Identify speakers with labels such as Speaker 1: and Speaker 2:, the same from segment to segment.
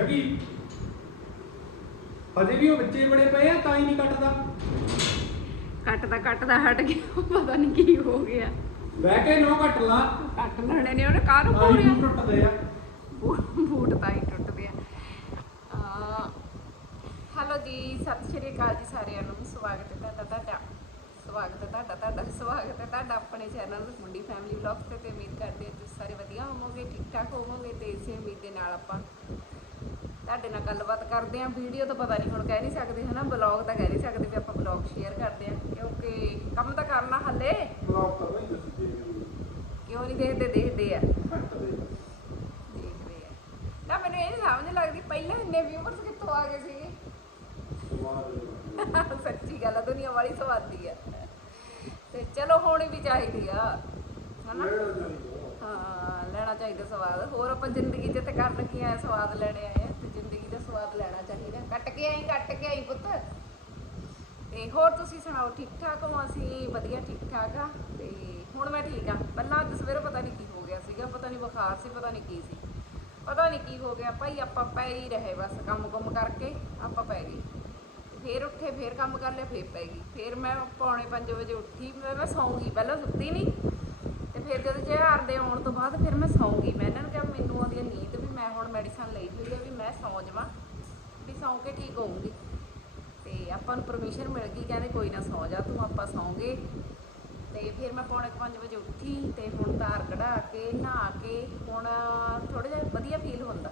Speaker 1: ਹੈਗੀ। ਹਜੇ ਵੀ ਉਹ ਬੱਚੇ ਬੜੇ ਪਏ ਆ ਤਾਂ ਹੀ ਨਹੀਂ ਕੱਟਦਾ।
Speaker 2: ਕੱਟਦਾ ਕੱਟਦਾ ਹਟ ਗਿਆ ਪਤਾ ਨਹੀਂ ਕੀ ਹੋ ਗਿਆ।
Speaker 1: ਬਹਿ ਕੇ ਨੋ ਕੱਟ ਲਾ।
Speaker 2: ਕੱਟ ਲੈਣੇ ਨੇ ਉਹਨੇ ਕਾਹਨੂੰ
Speaker 1: ਆਹੀ
Speaker 2: ਪੋੜਿਆ
Speaker 1: ਨੂੰ ਟੁੱਟਦੇ ਆ।
Speaker 2: ਬੂਟ ਤਾਂ ਹੀ ਟੁੱਟਦੇ ਆ। ਹੈਲੋ ਜੀ ਸਤਿ ਸ਼੍ਰੀ ਅਕਾਲ ਜੀ ਸਾਰਿਆਂ ਨੂੰ ਸਵਾਗਤ ਹੈ ਤੁਹਾਡਾ ਤੁਹਾਡਾ ਸਵਾਗਤ ਹੈ ਤੁਹਾਡਾ ਤੁਹਾਡਾ ਸਵਾਗਤ ਹੈ ਤੁਹਾਡਾ ਆਪਣੇ ਚੈਨਲ ਮੁੰਡੀ ਫੈਮਿਲੀ ਵਲੌਗਸ ਤੇ ਤੇ ਉਮੀਦ ਕਰਦੇ ਹਾਂ ਤੁਸੀਂ ਸਾਰੇ ਵਧੀਆ ਹੋਵੋਗੇ ਠੀਕ ਠਾਕ ਹੋਵੋਗੇ ਤੇ ਇਸੇ ਉਮੀਦ ਦੇ ਨਾਲ ਆਪਾਂ ਤੁਹਾਡੇ ਨਾਲ ਗੱਲਬਾਤ ਕਰਦੇ ਆਂ। ਵੀਡੀਓ ਤਾਂ ਪਤਾ ਨਹੀਂ ਹੁਣ ਕਹਿ ਨਹੀਂ ਸਕਦੇ ਹਨਾ? ਬਲੌਗ ਤਾਂ ਕਹਿ ਨਹੀਂ ਸਕਦੇ ਵੀ ਆਪਾਂ ਬਲੌਗ ਸ਼ੇਅਰ ਕਰਦੇ ਆਂ। ਕਿਉਂਕਿ ਕੰਮ ਤਾਂ ਕਰਨਾ ਹੱਲੇ।
Speaker 1: ਬਲੌਗ ਤਾਂ ਨਹੀਂ ਦੇ
Speaker 2: ਕਿਉਂ ਨਹੀਂ ਦੇਖਦੇ? ਦੇਖਦੇ ਆ। ਦੇਖਦੇ ਆ। ਨਾ ਮੈਨੂੰ ਇਹ ਨੀ ਸਮਝ ਲੱਗਦੀ ਪਹਿਲਾਂ ਇੰਨੇ ਵਿਊਅਰਸ ਕਿੱਥੋਂ ਆ ਗਏ ਸੀਗੇ?
Speaker 1: ਸਵਾਦ
Speaker 2: ਸੱਚੀ ਗੱਲ ਆ ਦੁਨੀਆ ਵਾਲੀ ਸਵਾਦੀ ਆ। ਤੇ ਚਲੋ ਹੋਣੀ ਵੀ ਚਾਹੀਦੀ ਆ। ਹਨਾ? ਹਾਂ ਲੈਣਾ ਚਾਹੀਦਾ ਸਵਾਦ। ਹੋਰ ਆਪਾਂ ਜ਼ਿੰਦਗੀ 'ਚ ਤੇ ਕਰਨ ਕੀ ਆਏ ਸਵਾਦ ਲੈਣੇ ਆ। ਤੇ ਜ਼ਿੰਦਗੀ ਦਾ ਸਵਾਦ ਲੈਣਾ ਚਾਹੀਦਾ ਕੱਟ ਕੇ ਆਈ, ਕੱਟ ਕੇ ਆਈ ਪੁੱਤ। ਤੇ ਹੋਰ ਤੁਸੀਂ ਸੁਣਾਓ, ਠੀਕ ਠਾਕ ਹੋ? ਅਸੀਂ ਵਧੀਆ, ਠੀਕ ਠਾਕ ਆ। ਤੇ ਹੁਣ ਮੈਂ ਠੀਕ ਆ। ਪਹਿਲਾਂ ਅੱਜ ਸਵੇਰੇ ਪਤਾ ਨਹੀਂ ਕੀ ਹੋ ਗਿਆ ਸੀਗਾ, ਪਤਾ ਨਹੀਂ ਬੁਖਾਰ ਸੀ, ਪਤਾ ਨਹੀਂ ਕੀ ਸੀ। ਪਤਾ ਨਹੀਂ ਕੀ ਹੋ ਗਿਆ ਭਾਈ, ਆਪਾਂ ਪੈ ਹੀ ਰਹੇ ਬਸ ਕੰਮ ਕੁੰਮ ਕਰਕੇ, ਆਪਾਂ ਪੈ ਗਏ। ਫੇਰ ਉੱਠੇ, ਫੇਰ ਕੰਮ ਕਰ ਲਿਆ, ਫੇਰ ਪੈ ਗਈ। ਫੇਰ ਮੈਂ ਪੌਣੇ 5 ਵਜੇ ਉੱਠੀ, ਮੈਂ ਮੈਂ ਸੌਂ ਪਹਿਲਾਂ ਸੁੱਤੀ ਨਹੀਂ। ਤੇ ਫਿਰ ਜਦੋਂ ਜਹਾਰ ਦੇ ਆਉਣ ਤੋਂ ਬਾਅਦ ਫਿਰ ਮੈਂ ਸੌਂਗੀ। ਮੈਂ ਇਹਨਾਂ ਨੂੰ ਕਿਹਾ, ਮੈਨੂੰ ਆਉਂਦੀ ਹੈ ਨੀਂਦ ਵੀ ਮੈਂ ਹੁਣ ਮੈਡੀਸਨ ਲਈ ਹੋਈ ਹੈ ਵੀ ਮੈਂ ਸੌਂ ਜਾਵਾਂ, ਵੀ ਸੌਂ ਕੇ ਠੀਕ ਹੋਊਂਗੀ। ਤੇ ਆਪਾਂ ਨੂੰ ਪਰਮਿਸ਼ਨ ਮਿਲ ਗਈ, ਕਹਿੰਦੇ ਕੋਈ ਨਾ ਸੌਂ ਜਾ, ਤੂੰ ਆਪਾਂ ਸੌਂਗੇ। ਤੇ ਫਿਰ ਮੈਂ ਪੌਣੇ 5 ਵਜੇ ਉੱਠੀ ਤੇ ਹੁਣ ਧਾਰ ਕਢਾ ਕੇ, ਨਹਾ ਕੇ, ਹੁਣ ਥੋੜਾ ਜਿਹਾ ਵਧੀਆ ਫੀਲ ਹੁੰਦਾ।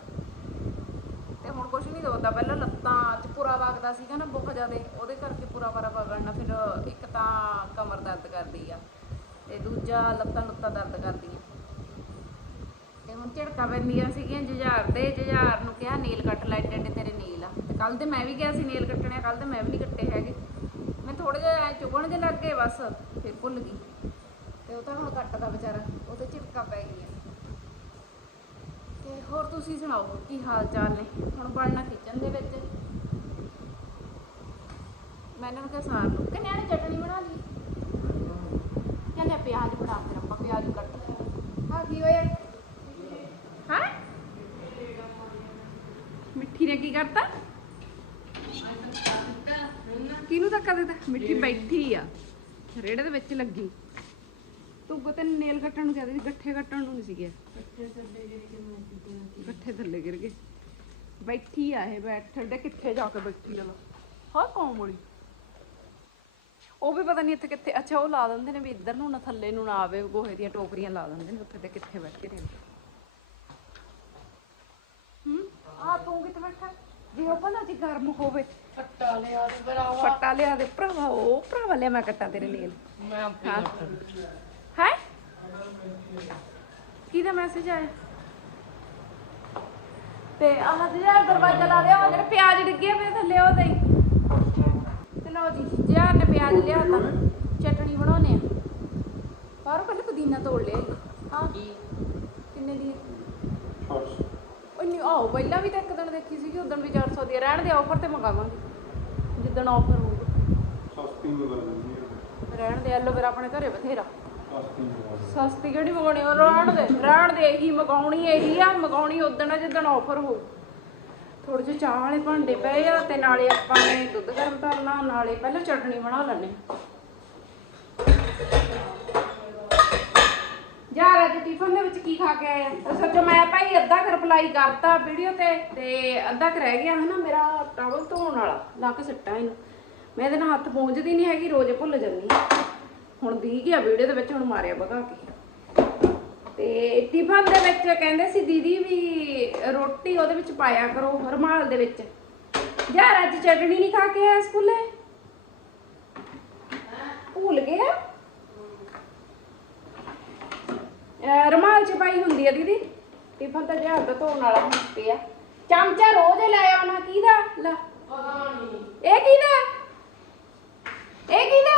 Speaker 2: ਤੇ ਹੁਣ ਕੁਝ ਨਹੀਂ ਦੋਦਾ ਪਹਿਲਾਂ ਲੱਤਾਂ 'ਚ ਪੂਰਾ ਵਗਦਾ ਸੀਗਾ ਨਾ, ਬਹੁਤ ਜ਼ਿਆਦਾ। ਉਹਦੇ ਕਰਕੇ ਪੂਰਾ ਵਾਰਾ ਵਗੜਨਾ ਫਿਰ ਇੱਕ ਤਾਂ ਕਮਰ ਦਰਦ ਕਰਦੀ ਆ। ਤੇ ਦੂਜਾ ਲੱਤਾਂ ਲੁੱਤਾਂ ਦਰਦ ਕਰਦੀਆਂ। ਤੇ ਹੁਣ ਝੜਕਾ ਪੈਂਦੀਆਂ ਸੀਗੀਆਂ ਜੁਝਾਰ ਦੇ ਜੁਝਾਰ ਨੂੰ ਕਿਹਾ ਨੇਲ ਕੱਟ ਲੈ, ਏਡੇ ਤੇਰੇ ਨੇਲ ਆ। ਤੇ ਕੱਲ ਤੇ ਮੈਂ ਵੀ ਗਿਆ ਸੀ ਨੇਲ ਕੱਟਣੇ ਕੱਲ ਤੇ ਮੈਂ ਵੀ ਨਹੀਂ ਕੱਟੇ ਹੈਗੇ। ਮੈਂ ਥੋੜੇ ਜਿਹਾ ਚੁਗਣ ਜਿਹੇ ਲੱਗ ਗਏ ਬਸ, ਫਿਰ ਭੁੱਲ ਗਈ। ਤੇ ਉਹ ਤਾਂ ਹੁਣ ਕੱਟਦਾ ਵਿਚਾਰਾ, ਉਹ ਤੇ ਝਿੜਕਾ ਪੈ ਗਈਆਂ। ਤੇ ਹੋਰ ਤੁਸੀਂ ਸੁਣਾਓ, ਕੀ ਹਾਲ ਚਾਲ ਨੇ? ਹੁਣ ਬਣਨਾ ਕਿਚਨ ਦੇ ਵਿੱਚ? ਮੈਂ ਇਹਨਾਂ ਨੂੰ ਕਿਹਾ ਸਾਰ ਨੂੰ ਕਿ ਨਿਆਣੇ ਚਟਣੀ ਬਣਾ ਲਈ? ਪਿਆਜ਼ ਬਣਾ ਫਿਰ ਆਪਾਂ ਪਿਆਜ਼ ਕੱਟ ਹਾਂ ਕੀ ਹੋਇਆ? ਹਾਂ? ਮਿੱਠੀ ਨੇ ਕੀ ਕਰਤਾ? ਕਿਹਨੂੰ ਧੱਕਾ ਦਿੱਤਾ? ਮਿੱਠੀ ਬੈਠੀ ਆ। ਰੇੜੇ ਦੇ ਵਿੱਚ ਲੱਗੀ। ਤੂੰ ਤੇ ਨੇਲ ਕੱਟਣ ਨੂੰ ਕਹਿੰਦੀ ਸੀ ਗੱਠੇ ਕੱਟਣ ਨੂੰ ਨਹੀਂ ਸੀ ਗਿਆ ਗੱਠੇ ਥੱਲੇ ਗਿਰ ਗਏ ਬੈਠੀ ਆ ਇਹ ਬੈਠ ਦੇ ਕਿੱਥੇ ਜਾ ਕੇ ਬੈਠੀ ਆ? ਹਾਂ ਕੌਣ ਮੋੜੀ ਉਹ ਵੀ ਪਤਾ ਨਹੀਂ ਇੱਥੇ ਕਿੱਥੇ ਅੱਛਾ ਉਹ ਲਾ ਦਿੰਦੇ ਨੇ ਵੀ ਇੱਧਰ ਨੂੰ ਨਾ ਥੱਲੇ ਨੂੰ ਨਾ ਆਵੇ ਗੋਹੇ ਦੀਆਂ ਟੋਕਰੀਆਂ ਲਾ ਦਿੰਦੇ ਨੇ ਉੱਥੇ ਤੇ ਕਿੱਥੇ ਬੈਠੇ ਹੂੰ ਆ ਤੂੰ ਕਿੱਥੇ ਬੈਠਾ? ਜੇ ਉਹ ਭਲਾ ਜੀ ਗਰਮ ਹੋਵੇ।
Speaker 3: ਕੱਟਾ ਲਿਆ ਤੇ ਬਰਾਵਾ
Speaker 2: ਫੱਟਾ ਲਿਆ ਦੇ ਭਰਾਵਾ ਉਹ ਭਰਾਵਾ ਲਿਆ ਮੈਂ ਕੱਟਾਂ ਤੇਰੇ ਨੇਲ
Speaker 3: ਮੈਂ ਆਪੇ
Speaker 2: ਹਾਂ।
Speaker 3: ਕੱਟਾ।
Speaker 2: ਹੈ? ਕਿਹਦਾ ਮੈਸੇਜ ਆਇਆ? ਤੇ ਆਹ ਜਿਹੜਾ ਦਰਵਾਜ਼ਾ ਲਾ ਉਹ ਜਿਹੜੇ ਪਿਆਜ਼ ਡਿੱਗੇ ਪਏ ਥੱਲੇ ਉਹ ਦੇ ਤੇ ਲਓ ਜੀ। ਜਿਹੜਾ ਨੇ ਪਿਆਜ਼ ਲਿਆ ਤਾਂ ਚਟਣੀ ਬਣਾਉਨੇ ਆ। ਬਾਹਰੋਂ ਪਹਿਲੇ ਪੁਦੀਨਾ ਤੋੜ ਲਿਆ। ਹਾਂ ਕਿੰਨੇ ਦੀ? ਹੈ? ਉਹ ਨਹੀਂ ਆਓ ਪਹਿਲਾਂ ਵੀ ਤਾਂ ਇੱਕ ਦਿਨ ਦੇਖੀ ਸੀਗੀ ਉਦੋਂ ਵੀ 400 ਦੀ ਆ। ਰਹਿਣ ਦੇ ਆਫਰ ਤੇ ਮੰਗਾਵਾਂਗੇ। ਜਿੱਦਣ ਆਫਰ ਹੋਊਗਾ।
Speaker 1: ਸਸਤੀ ਨੂੰ ਕਰ ਦਿੰਦੀ
Speaker 2: ਰਹਿਣ ਦੇ ਐਲੋਵੇਰਾ ਆਪਣੇ ਘਰੇ ਬਥੇਰਾ।
Speaker 1: ਸਸਤੀ
Speaker 2: ਕਿਹੜੀ ਮੰਗਾਉਣੀ? ਉਹ ਰਹਿਣ ਦੇ ਰਹਿਣ ਦੇ ਇਹੀ ਮੰਗਾਉਣੀ ਇਹੀ ਆ ਮੰਗਾਉਣੀ ਉਦਣ ਆ ਜਿੱਦਣ ਆਫਰ ਹੋਊ। ਥੋੜੇ ਜਿਹੇ ਚਾਹ ਵਾਲੇ ਭਾਂਡੇ ਪਏ ਆ ਤੇ ਨਾਲੇ ਆਪਾਂ ਨੇ ਦੁੱਧ ਗਰਮ ਕਰਨਾ ਨਾਲੇ ਪਹਿਲਾਂ ਚਟਣੀ ਬਣਾ ਲੈਣੇ ਯਾਰ ਅੱਜ ਟਿਫਨ ਦੇ ਵਿੱਚ ਕੀ ਖਾ ਕੇ ਆਇਆ ਤੇ ਸੱਚੋ ਮੈਂ ਭਾਈ ਅੱਧਾ ਕੁ ਰਿਪਲਾਈ ਕਰਤਾ ਵੀਡੀਓ ਤੇ ਤੇ ਅੱਧਾ ਕੁ ਰਹਿ ਗਿਆ ਹਨਾ ਮੇਰਾ ਟਾਵਲ ਧੋਣ ਵਾਲਾ, ਲਾ ਕੇ ਸਿੱਟਾ ਇਹਨੂੰ। ਮੈਂ ਇਹਦੇ ਨਾਲ ਹੱਥ ਪੂੰਝਦੀ ਨਹੀਂ ਹੈਗੀ, ਰੋਜ਼ ਭੁੱਲ ਜਾਂਦੀ ਹੁਣ ਦੀ ਗਿਆ ਵੀਡੀਓ ਦੇ ਵਿੱਚ, ਹੁਣ ਮਾਰਿਆ ਭਗਾ ਕੇ। ਤੇ ਟਿਫਨ ਦੇ ਵਿੱਚ ਕਹਿੰਦੇ ਸੀ, ਦੀਦੀ ਵੀ ਰੋਟੀ ਉਹਦੇ ਵਿੱਚ ਪਾਇਆ ਕਰੋ, ਰਮਾਲ ਦੇ ਵਿੱਚ। ਯਾਰ, ਅੱਜ ਚਟਣੀ ਨਹੀਂ ਖਾ ਕੇ ਆਇਆ ਸਕੂਲੇ? ਭੁੱਲ ਗਿਆ। ਰਮਾਲ ਚ ਪਾਈ ਹੁੰਦੀ ਆ ਦੀਦੀ। ਟਿਫਨ ਤਾਂ ਜਹਾਜ਼ ਦਾ ਧੋਣ ਵਾਲਾ ਹੁਣ ਪਿਆ। ਚਮਚਾ ਰੋਜ਼ ਹੀ ਲੈ ਆਉਣਾ ਕਿਹਦਾ? ਲੈ। ਇਹ ਕਿਹਦਾ? ਇਹ ਕਿਹਦਾ?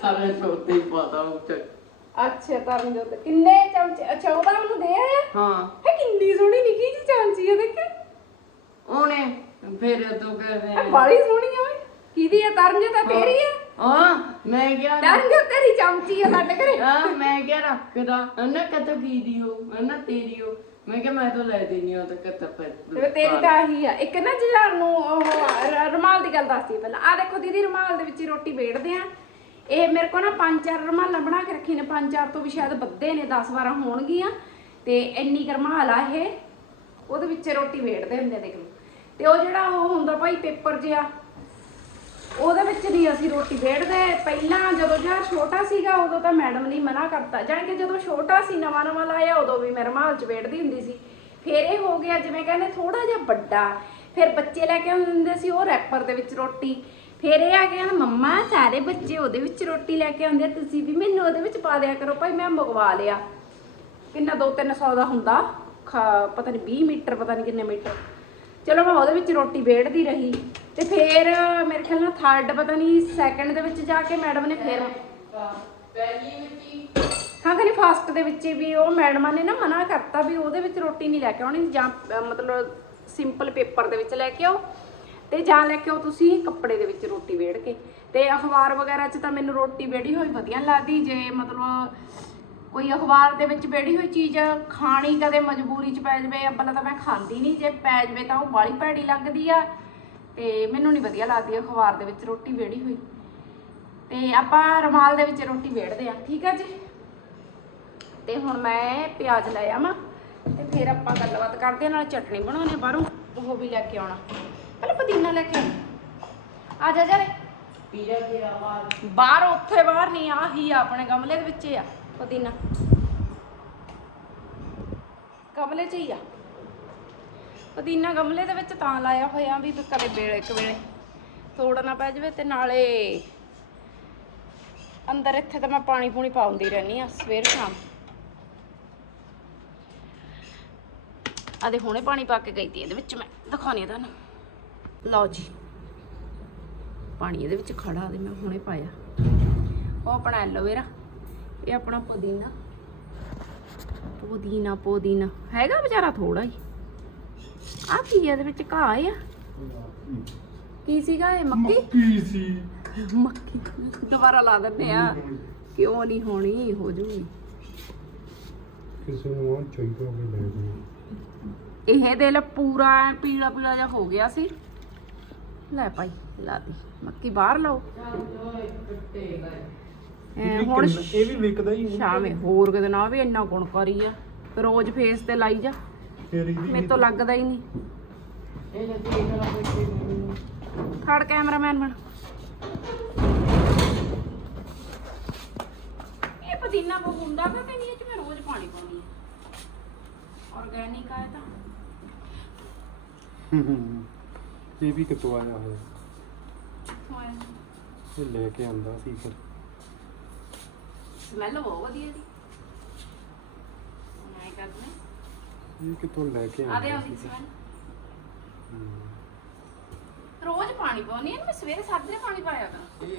Speaker 3: ਥਾਲੇ ਸੋਤੇ ਪਤਾ ਉਹ
Speaker 2: ਅੱਛਾ ਤਰਨਜੋਤ ਕਿੰਨੇ ਚਮਚੇ ਅੱਛਾ ਉਹਦਾ ਮੈਨੂੰ ਦੇ ਆਇਆ?
Speaker 3: ਹਾਂ।
Speaker 2: ਹੈ ਕਿੰਨੀ ਸੋਹਣੀ ਨਿੱਕੀ ਜੀ ਚਾਂਚੀ ਆ ਦੇਖ।
Speaker 3: ਉਹਨੇ ਫਿਰ ਤੂੰ ਕਹਿੰਦੇ
Speaker 2: ਇਹ ਬੜੀ ਸੋਹਣੀ ਆ ਓਏ। ਕਿਹਦੀ ਆ ਤਰਨਜੋਤ ਆ ਤੇਰੀ ਆ?
Speaker 3: ਹਾਂ ਮੈਂ ਕਿਹਾ
Speaker 2: ਤਰਨਜੋਤ ਤੇਰੀ ਚਾਂਚੀ ਆ ਸਾਡੇ ਘਰੇ।
Speaker 3: ਹਾਂ ਮੈਂ ਕਿਹਾ ਰੱਖਦਾ ਉਹਨਾਂ ਕਦੋਂ ਕੀ ਦਿਓ ਉਹਨਾਂ ਤੇਰੀ ਉਹ। ਮੈਂ ਕਿਹਾ ਮੈਂ ਤਾਂ ਲੈ ਦੇਣੀ ਉਹ ਤਾਂ ਕਿਤੇ
Speaker 2: ਤੇ ਤੇਰੀ ਤਾਂ ਆਹੀ ਆ। ਇੱਕ ਨਾ ਜੁਝਾਰ ਨੂੰ ਉਹ ਰ- ਰੁਮਾਲ ਦੀ ਗੱਲ ਦੱਸਦੀ ਪਹਿਲਾਂ। ਆ ਦੇਖੋ ਦੀਦੀ ਰੁਮਾਲ ਦੇ ਵਿੱਚ ਹੀ ਰੋਟੀ ਵੇੜਦੇ ਆ। ਇਹ ਮੇਰੇ ਕੋਲ ਨਾ ਪੰਜ ਚਾਰ ਰੁਮਾਲਾਂ ਬਣਾ ਕੇ ਰੱਖੀ ਨੇ, ਪੰਜ ਚਾਰ ਤੋਂ ਵੀ ਸ਼ਾਇਦ ਵੱਧੇ ਨੇ 10 12 ਹੋਣਗੀਆਂ। ਤੇ ਇੰਨੀ ਕੁ ਰੁਮਾਲ ਆ ਇਹ, ਉਹਦੇ ਵਿੱਚ ਰੋਟੀ ਵੇੜਦੇ ਹੁੰਦੇ ਦੇਖ ਲਓ। ਤੇ ਉਹ ਜਿਹੜਾ ਉਹ ਹੁੰਦਾ ਭਾਈ ਪੇਪਰ ਜਿਹਾ, ਉਹਦੇ ਵਿੱਚ ਨਹੀਂ ਅਸੀਂ ਰੋਟੀ ਵੇੜਦੇ। ਪਹਿਲਾਂ ਜਦੋਂ ਜਿਹੜਾ ਛੋਟਾ ਸੀਗਾ, ਉਦੋਂ ਤਾਂ ਮੈਡਮ ਨੇ ਮਨਾ ਕਰਤਾ। ਜਾਣੀ ਕਿ ਜਦੋਂ ਛੋਟਾ ਸੀ, ਨਵਾਂ ਨਵਾਂ ਲਾਇਆ, ਉਦੋਂ ਵੀ ਮੈਂ ਰੁਮਾਲ 'ਚ ਵੇੜਦੀ ਹੁੰਦੀ ਸੀ। ਫਿਰ ਇਹ ਹੋ ਗਿਆ, ਜਿਵੇਂ ਕਹਿੰਦੇ ਥੋੜਾ ਜਿਹਾ ਵੱਡਾ। ਫਿਰ ਬੱਚੇ ਲੈ ਕੇ ਆਉਂਦੇ ਹੁੰਦੇ ਸੀ ਉਹ ਰੈਪਰ ਦੇ ਵਿੱਚ ਰੋਟੀ। ਫਿਰ ਇਹ ਆ ਗਿਆ ਨਾ, ਮੰਮਾ, ਸਾਰੇ ਬੱਚੇ ਉਹਦੇ ਵਿੱਚ ਰੋਟੀ ਲੈ ਕੇ ਆਉਂਦੇ ਆ, ਤੁਸੀਂ ਵੀ ਮੈਨੂੰ ਉਹਦੇ ਵਿੱਚ ਪਾ ਦਿਆ ਕਰੋ, ਭਾਈ ਮੈਂ ਮੰਗਵਾ ਲਿਆ। ਕਿੰਨਾ 2-300 ਦਾ ਹੁੰਦਾ ਪਤਾ ਨਹੀਂ 20 ਮੀਟਰ, ਪਤਾ ਨਹੀਂ ਕਿੰਨੇ ਮੀਟਰ। ਚਲੋ ਮੈਂ ਉਹਦੇ ਵਿੱਚ ਰੋਟੀ ਵੇੜਦੀ ਰਹੀ ਤੇ ਫਿਰ ਮੇਰੇ ਖਿਆਲ ਨਾਲ ਥਰਡ ਪਤਾ ਨਹੀਂ ਸੈਕੰਡ ਦੇ ਵਿੱਚ ਜਾ ਕੇ ਮੈਡਮ ਨੇ ਫਿਰ ਹਾਂ, ਕਹਿੰਦੀ ਫਾਸਟ ਦੇ ਵਿੱਚ ਵੀ ਉਹ ਮੈਡਮਾਂ ਨੇ ਨਾ ਮਨਾ ਕਰਤਾ ਵੀ ਉਹਦੇ ਵਿੱਚ ਰੋਟੀ ਨਹੀਂ ਲੈ ਕੇ ਆਉਣੀ ਜਾਂ, ਮਤਲਬ ਸਿੰਪਲ ਪੇਪਰ ਦੇ ਵਿੱਚ ਲੈ ਕੇ ਆਓ। ਤੇ ਜਾਂ ਲੈ ਕੇ ਉਹ ਤੁਸੀਂ ਕੱਪੜੇ ਦੇ ਵਿੱਚ ਰੋਟੀ ਵੇੜ ਕੇ। ਤੇ ਅਖਬਾਰ ਵਗੈਰਾ 'ਚ ਤਾਂ ਮੈਨੂੰ ਰੋਟੀ ਵੇੜੀ ਹੋਈ ਵਧੀਆ ਲੱਗਦੀ। ਜੇ ਮਤਲਬ ਕੋਈ ਅਖਬਾਰ ਦੇ ਵਿੱਚ ਵੇੜੀ ਹੋਈ ਚੀਜ਼ ਖਾਣੀ ਕਦੇ ਮਜਬੂਰੀ 'ਚ ਪੈ ਜਾਵੇ ਅੱਬਲ ਤਾਂ ਮੈਂ ਖਾਂਦੀ ਨਹੀਂ ਜੇ ਪੈ ਜਾਵੇ ਤਾਂ ਉਹ ਬਾਲੀ ਭੈੜੀ ਲੱਗਦੀ ਆ। ਤੇ ਮੈਨੂੰ ਨਹੀਂ ਵਧੀਆ ਲੱਗਦੀ ਅਖਬਾਰ ਦੇ ਵਿੱਚ ਰੋਟੀ ਵੇੜੀ ਹੋਈ। ਤੇ ਆਪਾਂ ਰਮਾਲ ਦੇ ਵਿੱਚ ਰੋਟੀ ਵੇੜਦੇ ਆ, ਠੀਕ ਆ ਜੀ? ਤੇ ਹੁਣ ਮੈਂ ਪਿਆਜ਼ ਲੈ ਆਵਾਂ ਤੇ ਫਿਰ ਆਪਾਂ ਗੱਲਬਾਤ ਕਰਦੇ ਆ, ਨਾਲ ਚਟਣੀ ਬਣਾਉਣੀ ਆ ਬਾਹਰੋਂ, ਉਹ ਵੀ ਲੈ ਕੇ ਆਉਣਾ। ਪਹਿਲਾਂ ਪੁਦੀਨਾ ਲੈ ਕੇ ਆ ਜਾ ਜਾ ਰੇ।
Speaker 3: ਪੀਰਾ ਦੀ ਆਵਾਜ਼
Speaker 2: ਬਾਹਰ? ਉੱਥੇ ਬਾਹਰ ਨਹੀਂ ਆ ਹੀ ਆ ਆਪਣੇ ਗਮਲੇ ਦੇ ਵਿੱਚ ਹੀ ਆ ਪੁਦੀਨਾ। ਗਮਲੇ 'ਚ ਹੀ ਆ। ਪੁਦੀਨਾ ਗਮਲੇ ਦੇ ਵਿੱਚ ਤਾਂ ਲਾਇਆ ਹੋਇਆ ਵੀ ਕਦੇ ਵੇਲੇ ਇੱਕ ਵੇਲੇ ਤੋੜਨਾ ਪੈ ਜਾਵੇ ਤੇ ਨਾਲੇ ਅੰਦਰ ਇੱਥੇ ਤਾਂ ਮੈਂ ਪਾਣੀ ਪੂਣੀ ਪਾਉਂਦੀ ਰਹਿੰਦੀ ਆ ਸਵੇਰ ਸ਼ਾਮ। ਆਦੇ ਹੁਣੇ ਪਾਣੀ ਪਾ ਕੇ ਗਈ ਤੀ ਇਹਦੇ ਵਿੱਚ ਮੈਂ ਦਿਖਾਉਣੀ ਆ ਤੁਹਾਨੂੰ। ਲਓ ਜੀ। ਪਾਣੀ ਇਹਦੇ ਵਿੱਚ ਖੜਾ ਤੇ ਮੈਂ ਹੁਣੇ ਪਾਇਆ। ਉਹ ਆਪਣਾ ਐਲੋਵੇਰਾ ਇਹ ਆਪਣਾ ਪੁਦੀਨਾ। ਪੁਦੀਨਾ ਪੁਦੀਨਾ। ਹੈਗਾ ਵਿਚਾਰਾ ਥੋੜਾ ਹੀ। ਆ ਕੀ ਇਹਦੇ ਵਿੱਚ ਘਾਹ ਆ? ਕੀ ਸੀਗਾ ਇਹ ਮੱਕੀ?
Speaker 1: ਕੀ ਸੀ।
Speaker 2: ਮੱਕੀ ਦੁਬਾਰਾ ਲਾ ਦਿੰਦੇ ਆ। ਕਿਉਂ ਨਹੀਂ ਹੋਣੀ? ਹੋ ਜੂਗੀ।
Speaker 1: ਕਿਸੇ ਨੂੰ ਉਹ ਚਾਹੀਦਾ ਹੋਵੇ ਲੈ ਦੇ
Speaker 2: ਇਹ ਦਿਲ ਪੂਰਾ ਐਂ ਪੀਲਾ ਪੀਲਾ ਜਿਹਾ ਹੋ ਗਿਆ ਸੀ। ਲੈ ਭਾਈ ਲਾ ਦੀ। ਮੱਕੀ ਬਾਹਰ ਲਓ। ਐਂ ਹੁਣ
Speaker 1: ਇਹ ਵੀ ਵਿਕਦਾ ਹੀ
Speaker 2: ਸ਼ਾਮੇ ਹੋਰ ਕਿਤੇ ਨਾ ਵੀ ਇੰਨਾ ਗੁਣਕਾਰੀ ਆ। ਰੋਜ਼ ਫੇਸ ਤੇ ਲਾਈ ਜਾ।
Speaker 1: ਫਿਰ ਇਹਦੀ
Speaker 2: ਮੇਰੇ ਤੋਂ ਲੱਗਦਾ ਹੀ ਨਹੀਂ। ਖੜ ਕੈਮਰਾਮੈਨ ਬਣ ਇਹ ਪੁਦੀਨਾ ਨਹੀਂ ਇਹ ਚ ਮੈਂ ਰੋਜ਼ ਪਾਣੀ ਪਾਉਂਦੀ ਆ ਆਰਗੈਨਿਕ ਆ ਇਹ ਤਾਂ।
Speaker 1: ਇਹ ਵੀ ਕਿਤੋਂ ਆਇਆ ਹੋਇਆ? ਇਹ ਲੈ ਕੇ ਆਂਦਾ ਸੀ ਫਿਰ।
Speaker 2: ਸਮੈਲ ਬਹੁਤ ਵਧੀਆ ਦੀ ਮੈਂ
Speaker 1: ਇਹ ਕਿਤੋਂ ਲੈ ਕੇ
Speaker 2: ਆ ਦੇ
Speaker 1: ਆਂਦਾ
Speaker 2: ਆਉਂਦੀ
Speaker 1: ਸੀ।
Speaker 2: ਸਮੈਲ। ਰੋਜ਼ ਪਾਣੀ ਪਾਉਣੀ ਆ ਮੈਂ ਸਵੇਰੇ ਸਾਜਰੇ ਪਾਣੀ ਪਾਇਆ ਕਰਾਂ।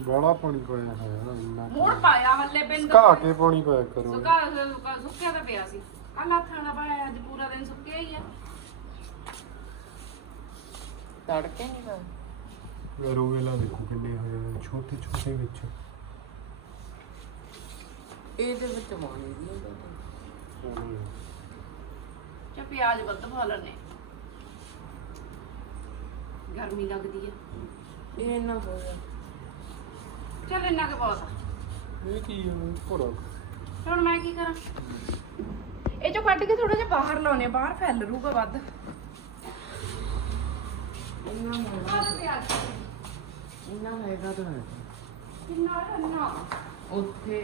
Speaker 1: ਬਾਲਾ ਪਾਣੀ ਪਾਇਆ ਹੋਇਆ ਇੰਨਾ
Speaker 2: ਮੋੜ ਪਾਇਆ ਹੱਲੇ ਬਿੰਦ
Speaker 1: ਸੁਕਾ ਕੇ ਪਾਣੀ ਪਾਇਆ ਕਰੋ।
Speaker 2: ਸੁੱਕਾ ਸੁੱਕਾ- ਸੁੱਕਿਆ ਤਾਂ ਪਿਆ ਸੀ। ਹੱਥਾਂ ਦਾ ਪਾਇਆ ਅੱਜ ਪੂਰਾ ਦਿਨ ਸੁੱਕਿਆ ਹੀ ਆ।
Speaker 3: ਤੜਕੇ ਨਹੀਂ ਕਰ
Speaker 1: ਰੋਵੇਲਾ ਦੇਖੋ ਕਿੰਨੇ ਹੋਏ ਆ, ਛੋਟੇ ਛੋਟੇ ਵਿੱਚ।
Speaker 3: ਇਹਦੇ ਵਿੱਚ ਮਾਣੀ ਦੀ
Speaker 1: ਹੋਣੇ ਆ।
Speaker 2: ਚਾ ਪਿਆਜ਼ ਵੱਧ ਪਾ ਲੈਣੇ ਗਰਮੀ ਲੱਗਦੀ ਆ।
Speaker 3: ਇਹ ਨਾ ਹੋਇਆ
Speaker 2: ਚਲ ਇੰਨਾ ਕੁ ਬਹੁਤ ਆ
Speaker 1: ਇਹ ਕੀ ਆ ਭੋਰਾ?
Speaker 2: ਹੁਣ ਮੈਂ ਕੀ ਕਰਾਂ? ਇਹ ਚੋਂ ਕੱਢ ਕੇ ਥੋੜਾ ਜਿਹਾ ਬਾਹਰ ਲਾਉਣੇ ਆ, ਬਾਹਰ ਫੈਲ ਰੂਗਾ ਵੱਧ।
Speaker 3: ਇੰਨਾ
Speaker 2: ਪਿਆਜ਼
Speaker 3: ਇੰਨਾ ਹੈਗਾ ਤਾਂ।
Speaker 2: ਕਿੰਨਾ ਇੰਨਾ
Speaker 3: ਉੱਥੇ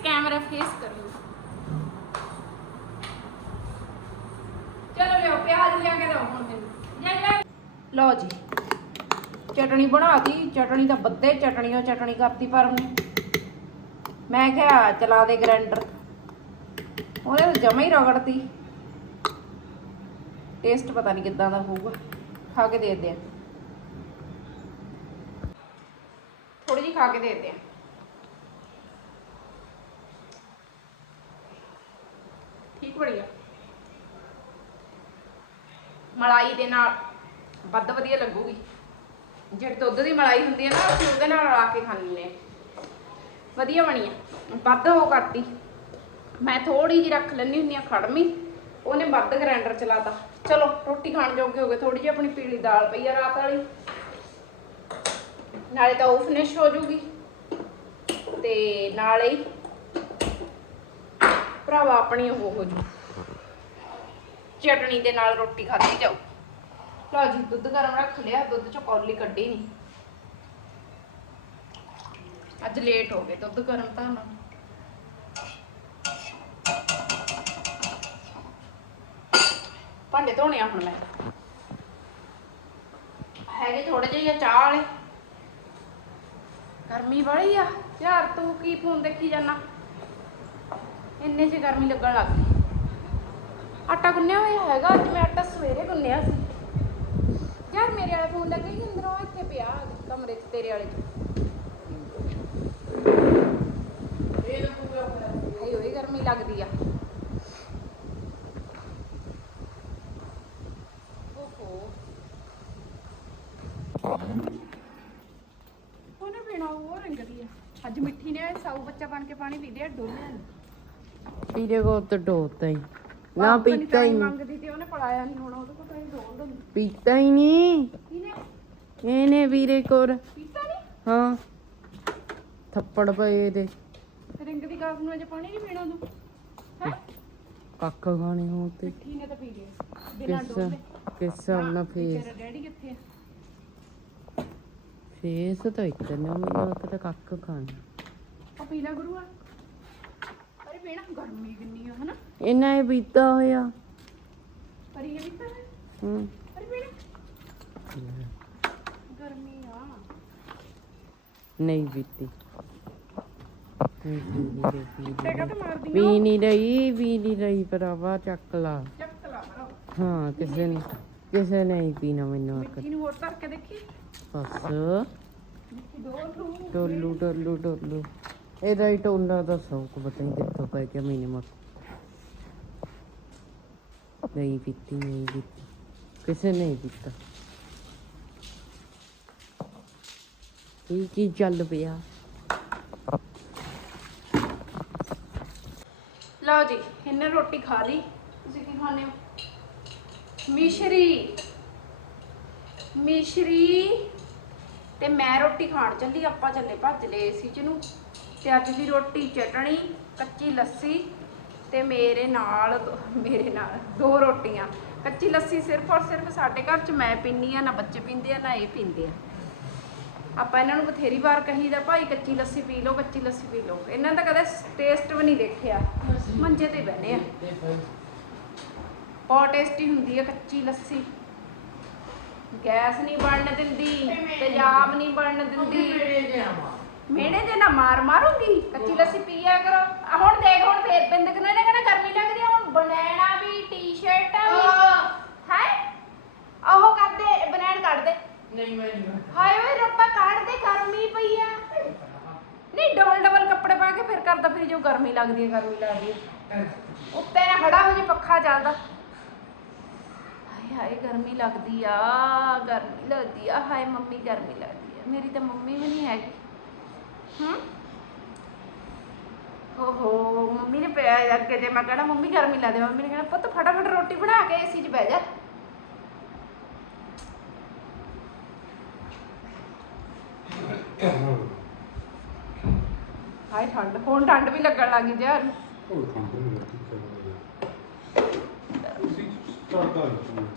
Speaker 2: कैमरा फेस करो ਚਲੋ ਲਿਓ ਪਿਆਜ਼ ਲਿਆ ਕੇ ਦਿਓ ਹੁਣ ਮੈਨੂੰ ਲੈ ਲੈ ਲਓ ਜੀ ਚਟਣੀ ਬਣਾਤੀ ਚਟਣੀ ਤਾਂ ਬੱਦੇ ਚਟਣੀ ਉਹ ਚਟਣੀ ਕਰਤੀ ਪਰ ਨੇ ਮੈਂ ਕਿਹਾ ਚਲਾ ਦੇ ਗ੍ਰਾਈਂਡਰ ਉਹਦੇ ਤਾਂ ਜਮਾ ਹੀ ਰਗੜਤੀ ਟੇਸਟ ਪਤਾ ਨਹੀਂ ਕਿੱਦਾਂ ਦਾ ਹੋਊਗਾ ਖਾ ਕੇ ਦੇਖਦੇ ਆ ਥੋੜੀ ਜਿਹੀ ਖਾ ਕੇ ਦੇਖਦੇ ਆ ਠੀਕ ਮਲਾਈ ਦੇ ਨਾਲ ਵੱਧ ਵਧੀਆ ਲੱਗੂਗੀ। ਜਿਹੜੀ ਦੁੱਧ ਦੀ ਮਲਾਈ ਹੁੰਦੀ ਹੈ ਨਾ, ਅਸੀਂ ਉਹਦੇ ਨਾਲ ਰਲਾ ਕੇ ਖਾਂਦੇ ਹਾਂ ਵਧੀਆ ਬਣੀ ਆ। ਵੱਧ ਉਹ ਕਰਤੀ। ਮੈਂ ਥੋੜੀ ਜਿਹੀ ਰੱਖ ਲੈਣੀ ਹੁੰਦੀ ਆ ਖੜਮੀ ਉਹਨੇ ਵੱਧ ਗ੍ਰਾਈਂਡਰ ਚਲਾਤਾ ਚਲੋ, ਰੋਟੀ ਖਾਣ ਜੋਗੇ ਹੋ ਗਏ। ਥੋੜੀ ਜਿਹੀ ਆਪਣੀ ਪੀਲੀ ਦਾਲ ਪਈ ਆ ਰਾਤ ਵਾਲੀ। ਨਾਲੇ ਤਾਂ ਉਹ ਫਿਨਿਸ਼ ਹੋ ਜੂਗੀ। ਤੇ ਨਾਲੇ ਭਰਾਵਾ ਆਪਣੀ ਉਹ ਹੋ ਜੂ। ਚਟਣੀ ਦੇ ਨਾਲ ਰੋਟੀ ਖਾਧੀ ਜਾਊ। ਲਓ ਜੀ ਦੁੱਧ ਗਰਮ ਰੱਖ ਲਿਆ ਦੁੱਧ ਚੋਂ ਕੌਲੀ ਕੱਢੀ ਨਹੀਂ ਅੱਜ ਲੇਟ ਹੋ ਗਏ ਦੁੱਧ ਗਰਮ ਤਾਂ ਨਾ। ਭਾਂਡੇ ਧੋਣੇ ਆ ਹੁਣ ਮੈਂ। ਹੈਗੇ ਥੋੜੇ ਜਿਹੇ ਚਾਹ ਵਾਲੇ। ਗਰਮੀ ਬੜੀ ਆ ਯਾਰ ਤੂੰ ਕੀ ਫੋਨ ਦੇਖੀ ਜਾਣਾ ਇੰਨੇ 'ਚ ਗਰਮੀ ਲੱਗਣ ਲੱਗ ਗਈ। ਆਟਾ ਗੁੰਨਿਆ ਹੋਇਆ ਹੈਗਾ, ਅੱਜ ਮੈਂ ਆਟਾ ਸਵੇਰੇ ਗੁੰਨਿਆ ਸੀ। ਯਾਰ ਮੇਰੇ ਵਾਲਾ ਫੋਨ ਲੱਗੇ ਸੀ ਅੰਦਰੋਂ ਇੱਥੇ ਪਿਆ, ਕਮਰੇ 'ਚ, ਤੇਰੇ ਵਾਲੇ 'ਚ।
Speaker 3: ਇਹ ਤਾਂ ਪੂਰਾ ਹੋਇਆ
Speaker 2: ਇਹ ਹੋਈ ਗਰਮੀ ਲੱਗਦੀ ਆ। ਓਹੋ। ਉਹਨੇ ਪੀਣਾ ਉਹ ਰੰਗ ਦੀ ਆ। ਅੱਜ ਮਿੱਠੀ ਨੇ ਸਾਊ ਬੱਚਾ ਬਣ ਕੇ ਪਾਣੀ ਪੀ ਲਿਆ, ਡੋਲਿਆ ਨੀ।
Speaker 3: ਪੀਰੇ ਕੋ ਤਾਂ ਡੋਤਾ ਹੀ। ਨਾ ਪੀਤਾ ਹੀ ਨਹੀਂ।
Speaker 2: ਮੰਗਦੀ ਤੇ ਉਹਨੇ ਪੜਾਇਆ ਨਹੀਂ ਹੋਣਾ ਉਹਦੇ ਕੋਲ ਤਾਂ ਹੀ ਡੋਲ ਦਿੰਦੀ
Speaker 3: ਪੀਤਾ ਹੀ ਨਹੀਂ।
Speaker 2: ਕਿਨੇ
Speaker 3: ਇਹਨੇ ਵੀਰੇ ਕੋਰ
Speaker 2: ਪੀਤਾ ਨਹੀਂ?
Speaker 3: ਹਾਂ। ਥੱਪੜ ਪਏ ਇਹਦੇ।
Speaker 2: ਰਿੰਗ ਦੀ ਗਾਸ ਨੂੰ ਅਜੇ ਪਾਣੀ ਨਹੀਂ ਪੀਣਾ ਤੂੰ ਹੈ?
Speaker 3: ਕੱਖ ਖਾਣੇ ਹੋ ਤੇ।
Speaker 2: ਮਿੱਠੀ ਨੇ ਤਾਂ ਪੀ ਲਿਆ। ਬਿਨਾਂ
Speaker 3: ਕਿਸ
Speaker 2: ਡੋਲੇ
Speaker 3: ਕਿਸ ਨਾ ਫੇਸ?
Speaker 2: ਤੇਰਾ ਡੈਡੀ ਕਿੱਥੇ ਆ?
Speaker 3: ਫੇਸ ਤਾਂ ਇੱਕ ਨਾ ਮੈਨੂੰ ਕਿਤੇ ਕੱਖ ਖਾਣਾ।
Speaker 2: ਉਹ ਪੀਲਾ ਗੁਰੂ ਆ ਪੀਣਾ? ਗਰਮੀ ਕਿੰਨੀ ਆ ਹਨਾ?
Speaker 3: ਇਹਨਾਂ ਇਹ ਪੀਤਾ ਹੋਇਆ।
Speaker 2: ਪਰ ਇਹ ਵੀ ਤਾਂ ਹੈ। ਪੀਣਾ? ਗਰਮੀ ਆ।
Speaker 3: ਨਹੀਂ ਪੀਤੀ। ਪੀ ਨਹੀਂ ਰਹੀ, ਪੀ
Speaker 2: ਤੇ
Speaker 3: ਨਹੀਂ
Speaker 2: ਮਾਰਦੀ
Speaker 3: ਰਹੀ। ਪੀ ਨਹੀਂ ਰਹੀ ਪੀ ਨਹੀਂ ਰਹੀ ਭਰਾਵਾ ਚੱਕ ਲਾ।
Speaker 2: ਚੱਕ ਲਾ
Speaker 3: ਹਾਂ ਕਿਸੇ ਨੇ ਕਿਸੇ ਨੇ ਹੀ ਪੀਣਾ ਮੈਨੂੰ
Speaker 2: ਹੋਰ ਧਰ ਕੇ ਦੇਖੀ।
Speaker 3: ਬਸ।
Speaker 2: ਮਿੱਠੀ ਦੋ ਲੂ
Speaker 3: ਟੋਲੂ ਟੋਲੂ ਟੋਲੂ ਇਹਦਾ ਹੀ ਟੋਲਾ ਦਾ ਸੌਕ ਪਤਾ ਨਹੀਂ ਕਿੱਥੋਂ ਪੈ ਗਿਆ ਮੈਨੂੰ ਮੱਕ ਨਹੀਂ ਪੀਤੀ ਨਹੀਂ ਪੀਤੀ। ਕਿਸੇ ਨੇ ਪੀਤਾ। ਇਹ ਕੀ ਚੱਲ ਪਿਆ?
Speaker 2: ਲਓ ਜੀ, ਇਹਨੇ ਰੋਟੀ ਖਾ ਲਈ। ਤੁਸੀਂ ਕੀ ਖਾਣੇ ਹੋ? ਮਿਸ਼ਰੀ। ਮਿਸ਼ਰੀ। ਤੇ ਮੈਂ ਰੋਟੀ ਖਾਣ ਚੱਲੀ, ਆਪਾਂ ਚੱਲੇ ਭੱਜ ਲਏ ਸੀ ਚ ਨੂੰ। ਤੇ ਅੱਜ ਦੀ ਰੋਟੀ ਚਟਣੀ, ਕੱਚੀ ਲੱਸੀ ਤੇ ਮੇਰੇ ਨਾਲ ਮੇਰੇ ਨਾਲ ਦੋ ਰੋਟੀਆਂ। ਕੱਚੀ ਲੱਸੀ ਸਿਰਫ ਔਰ ਸਿਰਫ ਸਾਡੇ ਘਰ ਚ ਮੈਂ ਪੀਂਦੀ ਆ, ਨਾ ਬੱਚੇ ਪੀਂਦੇ ਆ, ਨਾ ਇਹ ਪੀਂਦੇ ਆ। ਆਪਾਂ ਇਹਨਾਂ ਨੂੰ ਬਥੇਰੀ ਵਾਰ ਕਹੀਦਾ, ਭਾਈ ਕੱਚੀ ਲੱਸੀ ਪੀ ਲਓ, ਕੱਚੀ ਲੱਸੀ ਪੀ ਲਓ। ਇਹਨਾਂ ਦਾ ਕਦੇ ਟੇਸਟ ਵੀ ਨਹੀਂ ਦੇਖਿਆ। ਮੰਜੇ ਤੇ ਬਹਿਨੇ ਆ। ਬਹੁਤ ਟੇਸਟੀ ਹੁੰਦੀ ਹੈ ਕੱਚੀ ਲੱਸੀ। ਗੈਸ ਨਹੀਂ ਬਣਨ ਦਿੰਦੀ, ਤੇਜ਼ਾਬ ਨਹੀਂ ਬਣਨ ਦਿੰਦੀ। ਮੇੜੇ ਦੇ ਨਾ ਮਾਰ ਮਾਰੂੰਗੀ। ਕੱਚੀ ਲੱਸੀ ਪੀਆ ਕਰੋ। ਹੁਣ ਦੇਖ ਹੁਣ ਫੇਰ ਬਿੰਦਕ ਨੇ ਕਹਿੰਦਾ ਗਰਮੀ ਲੱਗਦੀ ਆ ਹੁਣ ਬਨੈਣਾ ਵੀ ਟੀ-ਸ਼ਰਟ ਵੀ। ਹੈ। ਉਹ ਕਰਦੇ ਬਨੈਣ ਕੱਢ ਦੇ।
Speaker 3: ਨਹੀਂ ਮੈਂ
Speaker 2: ਹਾਏ ਓਏ ਰੱਬਾ ਕੱਢ ਦੇ ਗਰਮੀ ਪਈ ਆ। ਨਹੀਂ ਡਬਲ ਡਬਲ ਕੱਪੜੇ ਪਾ ਕੇ ਫਿਰ ਕਰਦਾ ਫਿਰ ਜੋ ਗਰਮੀ ਲੱਗਦੀ ਹੈ ਗਰਮੀ ਲੱਗਦੀ ਉੱਤੇ ਨਾ ਖੜਾ ਹੋ ਜੇ ਪੱਖਾ ਚੱਲਦਾ ਹਾਏ ਹਾਏ ਗਰਮੀ ਲੱਗਦੀ ਆ ਗਰਮੀ ਲੱਗਦੀ ਆ। ਹਾਏ ਮੰਮੀ ਗਰਮੀ ਲੱਗਦੀ ਆ। ਮੇਰੀ ਤਾਂ ਮੰਮੀ ਵੀ ਨਹੀਂ ਹੈਗੀ। ਹੂੰ? ਓਹੋ ਮੰਮੀ ਨੇ ਪਿਆ ਅੱਗੇ ਜੇ ਮੈਂ ਕਹਣਾ ਮੰਮੀ ਗਰਮੀ ਲੱਗਦੀ ਆ, ਮੰਮੀ ਨੇ ਕਹਿਣਾ ਪੁੱਤ ਫਟਾਫਟ ਰੋਟੀ ਬਣਾ ਕੇ ਏਸੀ 'ਚ ਬਹਿ ਜਾ। ਹਾਏ ਠੰਡ ਹੁਣ ਠੰਡ ਵੀ ਲੱਗਣ ਲੱਗੀ ਯਾਰ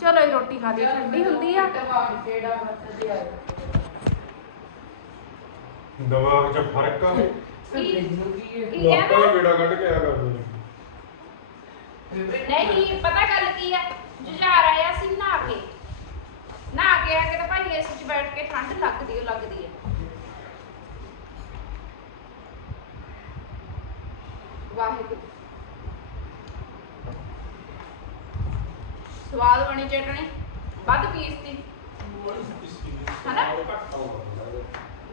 Speaker 1: ਚੱਲ
Speaker 2: ਇਹ ਰੋਟੀ ਖਾ ਲਈ ਠੰਡੀ ਹੁੰਦੀ ਆ।
Speaker 3: ਮਤ
Speaker 1: ਦਵਾ ਚ ਫ਼ਰਕ ਆ। ਲੋਕਾਂ
Speaker 2: ਕਹਿੰਦਾ
Speaker 1: ਦਾ ਬੇੜਾ ਕੱਢ ਕੇ ਆ ਕਰਦੇ
Speaker 2: ਨਹੀਂ ਪਤਾ ਗੱਲ ਕੀ ਆ? ਜੁਝਾਰ ਆਇਆ ਸੀ ਨਹਾ ਕੇ। ਨਹਾ ਕੇ ਆ ਕੇ ਤਾਂ ਭਾਈ ਇਸ ਵਿੱਚ ਬੈਠ ਕੇ ਠੰਡ ਲੱਗਦੀ ਓ ਲੱਗਦੀ ਹੈ ਵਾਹਿਗੁਰੂ। ਸਵਾਦ ਬਣੀ ਚਟਣੀ। ਵੱਧ ਪੀਸਤੀ ਹਨਾ?